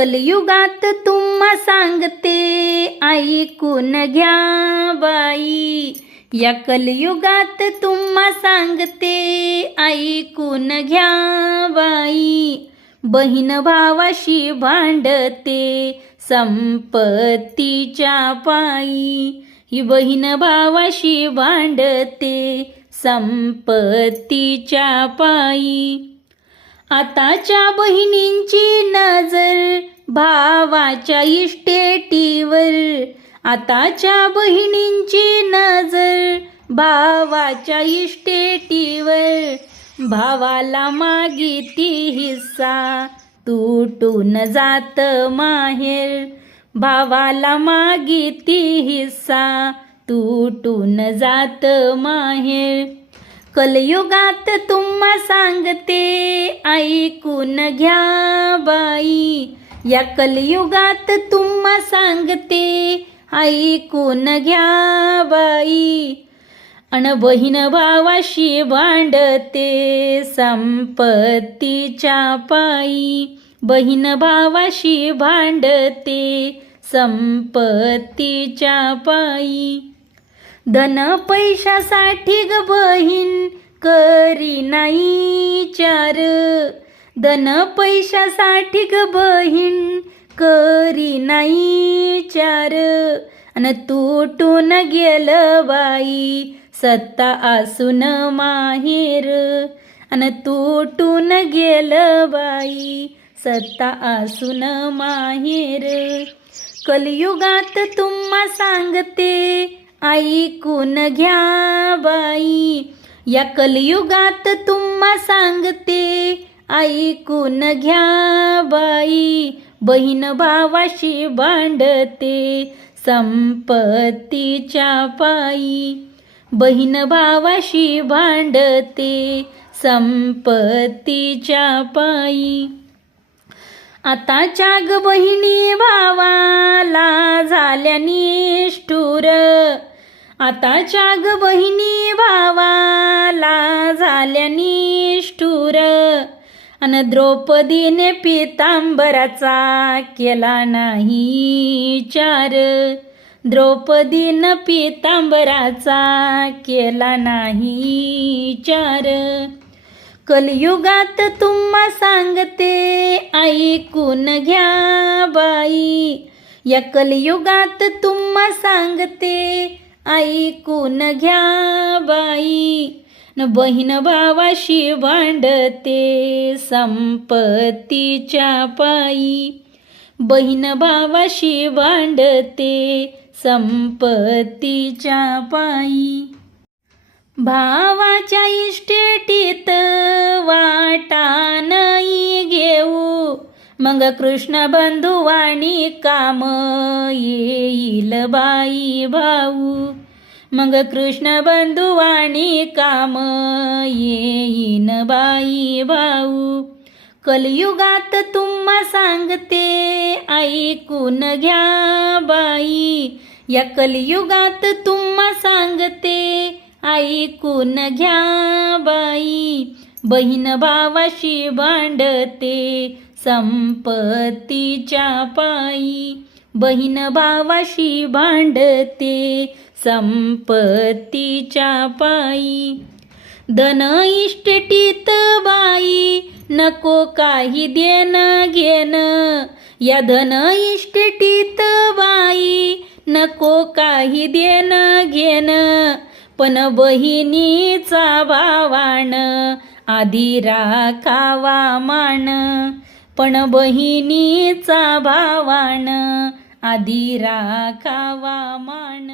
कलयुगात तुम्हा सांगते ऐकून घ्या बाई. या कलयुगात तुम्हा सांगते ऐकून घ्या बाई. बहीण भावाशी भांडते संपत्तीच्या पायी. ही बहीण भावाशी भांडते संपत्तीच्या पायी. आताच्या बहिणींची नजर भावाच्या इष्टेटीवर. आताच्या बहिणींची नजर भावाच्या इष्टेटीवर. भावाला मागिती हिस्सा तुटून जात माहेर. भावाला मागिती हिस्सा तुटून जात माहेर. कलयुगात तुम्हा सांगते ऐकून घ्या बाई. या कलयुगात तुम्हा सांगते ऐकून घ्या बाई. अन बहीण भावाशी भांडते संपत्तीच्या पायी. बहीण भावाशी भांडते संपत्तीच्या पायी. धन पैशासाठी ग बहीण करी नाही चार. धन पैशासाठी ग बहीण करी नाही चार. अन तुटून गेलं बाई सत्ता असून माहेर. अन तुटून गेलं बाई सत्ता असून माहेर. कलयुगात तुम्हा सांगते ऐकून घ्या बाई. या कलयुगात तुम्हा सांगते ऐकून घ्या बाई. बहीण भावाशी भांडते संपत्तीच्या पायी. बहीण भावाशी भांडते संपत्तीच्या पायी. आताच्या ग बहिणी भावाला झाल्या निष्ठुर. आता ग बहिणी भावाला झाल्या निष्ठुर. अन द्रौपदीने पितांबराचा केला नाही चार द्रौपदीनं पितांबराचा केला नाही चार कलयुगात तुम्हा सांगते ऐकून घ्या बाई. या कलयुगात तुम्हा सांगते ऐकून घ्या बाई. न बहीण भावाशी भांडते संपत्तीच्या पायी. बहीण भावाशी भांडते संपत्तीच्या पायी. भावाच्या इस्टेटीत वाटा नाही घेऊ. मग कृष्ण बंधुवाणी काम येईल बाई भाऊ. मग कृष्ण बंधुवाणी काम येईन बाई भाऊ. कलयुगात तुम्हा सांगते ऐकून घ्या बाई. या कलयुगात तुम्हा सांगते ऐकून घ्या बाई. बहीण भावाशी भांडते संपत्तीच्या पायी बहीण भावाशी भांडते. संपत्तीच्या पायी धन इष्टटीत बाई नको काही देणं घेणं. या धन इष्टटीत बाई नको काही देणं घेणं. पण बहिणीचा भावान आधी राखावा मान. पण बहिणीचा भावान आधी राखावा मान